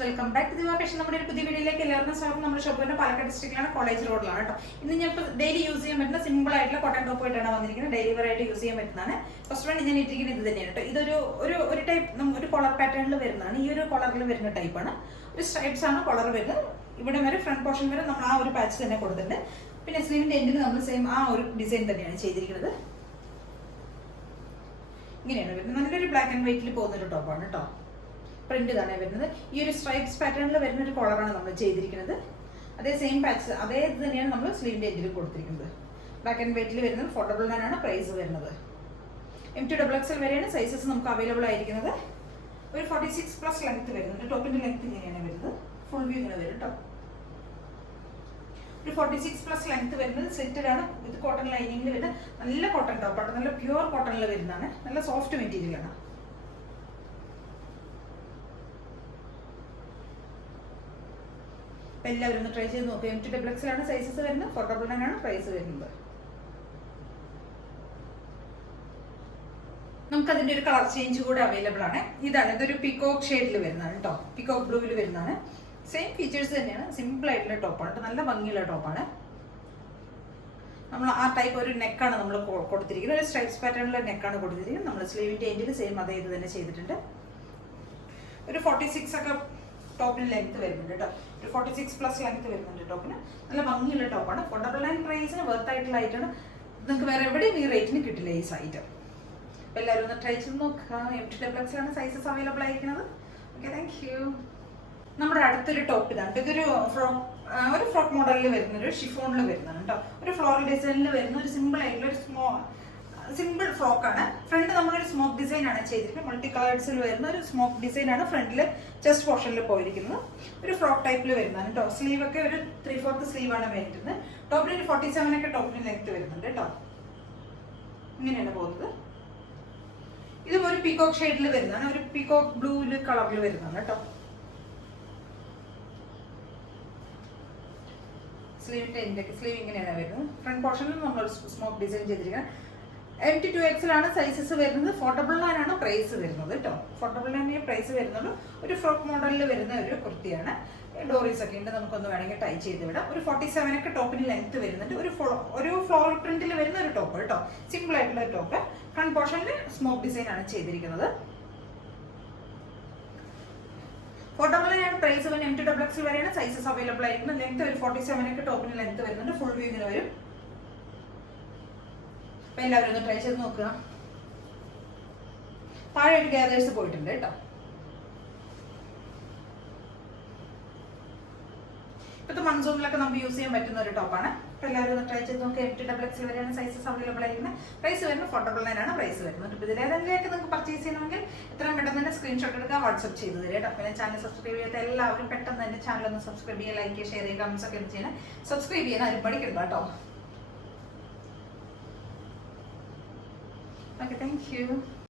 Welcome back to ദിവ fashion. നമ്മുടെ ഒരു പുതിയ വീഡിയോയിലേക്ക് എല്ലാവർക്കും സ്വാഗതം. നമ്മുടെ ഷോപ്പിന്റെ പാലക്കാട് ഡിസ്ട്രിക്റ്റിലാണ്, കോളേജ് റോഡിലാണ് കേട്ടോ. ഇന്ന് ഞാൻ ഇപ്പോൾ ഡെയിലി യൂസ് ചെയ്യാൻ പറ്റുന്ന സിമ്പിൾ ആയിട്ടുള്ള കോട്ടൺ ടോപ്പ് ആയിട്ടാണ് വന്നിരിക്കുന്നത്. ഡെയിലി വെയർ ആയിട്ട് യൂസ് ചെയ്യാൻ പറ്റുന്നതാണ്. ഫസ്റ്റ് വൺ ഞാൻ ഇട്ടിരിക്കുന്നത് ഇത് തന്നെയാണ് കേട്ടോ. ഇതൊരു ഒരു ടൈപ്പ് ഒരു കോളർ പാറ്റേണിൽ വരുന്നതാണ്. ഈ ഒരു കോളറിൽ വരുന്ന ടൈപ്പാണ്. ഒരു സ്ട്രൈപ്സ് ആണ് കോളർ വരുന്നത്. ഇവിടെ വരെ ഫ്രണ്ട് പോർഷൻ വരെ നമ്മൾ ആ ഒരു പാച്ച് തന്നെ കൊടുത്തിട്ടുണ്ട്. പിന്നെ സ്ലീവിന്റെ എൻഡിൽ നമ്മൾ സെയിം ആ ഒരു ഡിസൈൻ തന്നെയാണ് ചെയ്തിരിക്കുന്നത്. ഇങ്ങനെയാണ് വരുന്നത്. നല്ലൊരു ബ്ലാക്ക് ആൻഡ് വൈറ്റിൽ പോകുന്ന ഒരു ടോപ്പാണ് കേട്ടോ. പ്രിന്റ് ഇതാണ് വരുന്നത്. ഈ ഒരു സ്ട്രൈപ്സ് പാറ്റേണിൽ വരുന്ന ഒരു കോളറാണ് നമ്മൾ ചെയ്തിരിക്കുന്നത്. അതേ സെയിം പാച്ച് അതേ ഇത് തന്നെയാണ് നമ്മൾ സ്ലീവിന്റെ എൻഡിൽ കൊടുത്തിരിക്കുന്നത്. ബ്ലാക്ക് ആൻഡ് വൈറ്റിൽ വരുന്നത് ഫോർഡബിൾ ആണ് പ്രൈസ് വരുന്നത്. M2XXL വരെയാണ് സൈസസ് നമുക്ക് അവൈലബിൾ ആയിരിക്കുന്നത്. ഒരു 46+ ലെങ്ത് വരുന്നുണ്ട്. ടോപ്പിന്റെ ലെങ്ത് ഇങ്ങനെയാണ് വരുന്നത്. ഫുൾ വ്യൂ ഇങ്ങനെ വരും കേട്ടോ. ഒരു 46+ ലെങ്ത് വരുന്നത് സെറ്റഡ് ആണ്. ഇത് കോട്ടൺ ലൈനിങ്ങിൽ വരുന്ന നല്ല കോട്ടൺ ടോപ്പാണ്. നല്ല പ്യുവർ കോട്ടണിൽ വരുന്നതാണ്. നല്ല സോഫ്റ്റ് മെറ്റീരിയൽ ആണ്. എല്ലാവരും ഒന്ന് ട്രൈ ചെയ്ത് നോക്കുക. M2XXL ആണ് സൈസസ് വരുന്നത്. ഫോർഡബിൾ ആണ് പ്രൈസ് വരുന്നത്. നമുക്ക് അതിന്റെ ഒരു കളർ ചേഞ്ച് കൂടെ അവൈലബിൾ ആണ്. ഇതാണ്, ഇതൊരു പീകോക്ക് ഷെയ്ഡിൽ വരുന്നതാണ് കേട്ടോ. പീകോക്ക് ബ്ലൂവിൽ വരുന്നതാണ്. സെയിം ഫീച്ചേഴ്സ് തന്നെയാണ്. സിമ്പിൾ ആയിട്ടുള്ള ടോപ്പാണ്. നല്ല ഭംഗിയുള്ള ടോപ്പാണ്. നമ്മൾ ആ ടൈപ്പ് ഒരു നെക്കാണ് നമ്മൾ കൊടുത്തിരിക്കുന്നത്. ഒരു സ്ട്രൈപ്സ് പാറ്റേണിലുള്ള നെക്കാണ് കൊടുത്തിരിക്കുന്നത്. നമ്മൾ സ്ലീവിന്റെ എൻഡിൽ സെയിം അതേ ഇത് തന്നെ ചെയ്തിട്ടുണ്ട്. ഒരു 46 ഒക്കെ ടോപ്പിന് ലെങ്ത് വരുന്നുണ്ട് കേട്ടോ. ഒരു 46+ ലെങ്ത് വരുന്നുണ്ട് ടോപ്പിന്. നല്ല ഭംഗിയുള്ള ടോപ്പാണ്. ഫോർഡബിൾ ആൻഡ് പ്രൈസിന് വർത്ത് ആയിട്ടുള്ള ഐറ്റാണ്. നിങ്ങൾക്ക് വേറെ എവിടെയും ഈ റേറ്റിന് കിട്ടില്ല ഈ സൈറ്റ്. അപ്പോൾ എല്ലാവരും ഒന്ന് ട്രൈ ചെയ്ത് നോക്കുക. M2XXL ആണ് സൈസസ് അവൈലബിൾ ആയിരിക്കുന്നത്. Okay, thank you. നമ്മുടെ അടുത്തൊരു ടോപ്പ് ഇതാണ്. ഇതൊരു ഫ്രോക്ക് മോഡലിൽ വരുന്ന ഒരു ഷിഫോണിൽ വരുന്നതാണ് കേട്ടോ. ഒരു ഫ്ലോറൽ ഡിസൈനിൽ വരുന്ന ഒരു സിമ്പിൾ ആയിട്ടുള്ള ഒരു സിമ്പിൾ ഫ്രോക്കാണ്. ഫ്രണ്ട് നമ്മളൊരു സ്മോക്ക് ഡിസൈൻ ആണ് ചെയ്തിരിക്കുന്നത്. മൾട്ടി കളേഴ്സിൽ വരുന്ന ഒരു സ്മോക്ക് ഡിസൈൻ ആണ് ഫ്രണ്ടിൽ ചെസ്റ്റ് പോർഷനിൽ പോയിരിക്കുന്നത്. ഒരു ഫ്രോക്ക് ടൈപ്പിൽ വരുന്നതാണ് കേട്ടോ. സ്ലീവ് ഒക്കെ ഒരു 3/4 സ്ലീവ് ആണ് വരുന്നത്. ടോപ്പിന് ഒരു 47 ഒക്കെ ടോപ്പിന് ലെങ്ത് വരുന്നുണ്ട് കേട്ടോ. ഇങ്ങനെയാണ് പോകുന്നത്. ഇതും ഒരു പീകോക്ക് ഷെയ്ഡിൽ വരുന്നതാണ്. ഒരു പീകോക്ക് ബ്ലൂ കളറിൽ വരുന്നതാണ് കേട്ടോ. സ്ലീവിന്റെ എൻഡൊക്കെ സ്ലീവ് ഇങ്ങനെയാണ് വരുന്നത്. ഫ്രണ്ട് പോർഷനിൽ നമ്മൾ സ്മോക്ക് ഡിസൈൻ ചെയ്തിരിക്കുന്നത്. M2XXL ആണ് സൈസസ് വരുന്നത്. ഫോർഡബിൾ ആണ് പ്രൈസ് വരുന്നത് കേട്ടോ. ഫോർഡബിൾ പ്രൈസ് വരുന്നുള്ളൂ. ഒരു ഫ്രോക്ക് മോഡലിൽ വരുന്ന ഒരു കുർത്തിയാണ്. ഡോറീസ് ഒക്കെ ഉണ്ട്. നമുക്കൊന്ന് വേണമെങ്കിൽ ടൈ ചെയ്ത് വിടാം. ഒരു 47 ഒക്കെ ടോപ്പിന് ലെങ്ത് വരുന്നുണ്ട്. ഒരു ഫ്ലോറൽ പ്രിന്റിൽ വരുന്ന ഒരു ടോപ്പ് കേട്ടോ. സിമ്പിൾ ആയിട്ടുള്ള ഒരു ടോപ്പ്. ഫ്രണ്ട് പോർഷനിൽ സ്മോക്ക് ഡിസൈൻ ആണ് ചെയ്തിരിക്കുന്നത്. ഫോർഡബിൾ ആണ് പ്രൈസ് വരുന്നത്. M2XXL വരെയാണ് സൈസസ് അവൈലബിൾ ആയിരിക്കുന്നത്. ലെങ്ത് ഒരു 47 ഒക്കെ ടോപ്പിന് ലെങ്ത് വരുന്നുണ്ട്. ഫുൾ വ്യൂ ഇങ്ങനെ വരും. അപ്പൊ എല്ലാവരും ഒന്ന് ട്രൈ ചെയ്ത് നോക്കുക. താഴെ ഒരു ഗ്യാദേഴ്സ് പോയിട്ടുണ്ട് കേട്ടോ. ഇപ്പോഴത്തെ മൺസൂണിലൊക്കെ നമുക്ക് യൂസ് ചെയ്യാൻ പറ്റുന്ന ഒരു ടോപ്പാണ്. അപ്പൊ എല്ലാവരും ഒന്ന് ട്രൈ ചെയ്ത് നോക്കുക. M2XXL വരെയാണ് സൈസസ് അവൈലബിൾ ആയിരിക്കുന്നത്. പ്രൈസ് വരുന്നത് ഫോർഡബിൾ ആണ് പ്രൈസ് വരുന്നത്. ഇപ്പൊ ഇതിലേതെങ്കിലേക്ക് നിങ്ങൾക്ക് പർച്ചേസ് ചെയ്യണമെങ്കിൽ എത്രയും പെട്ടെന്ന് തന്നെ സ്ക്രീൻഷോട്ട് എടുക്കുക, വാട്സ്ആപ്പ് ചെയ്ത് തരാം കേട്ടോ. പിന്നെ ചാനൽ സബ്സ്ക്രൈബ് ചെയ്യാത്ത എല്ലാവരും പെട്ടെന്ന് തന്നെ ചാനൽ ഒന്ന് സബ്സ്ക്രൈബ് ചെയ്യുക, ലൈക്ക് ചെയ്യുക, ഷെയർ ചെയ്യുക, കമന്റ്സ് ഒക്കെ ഒന്ന് ചെയ്യണം. സബ്സ്ക്രൈബ് ചെയ്യാൻ ആരും പഠിക്കണ്ട കേട്ടോ. Okay, thank you.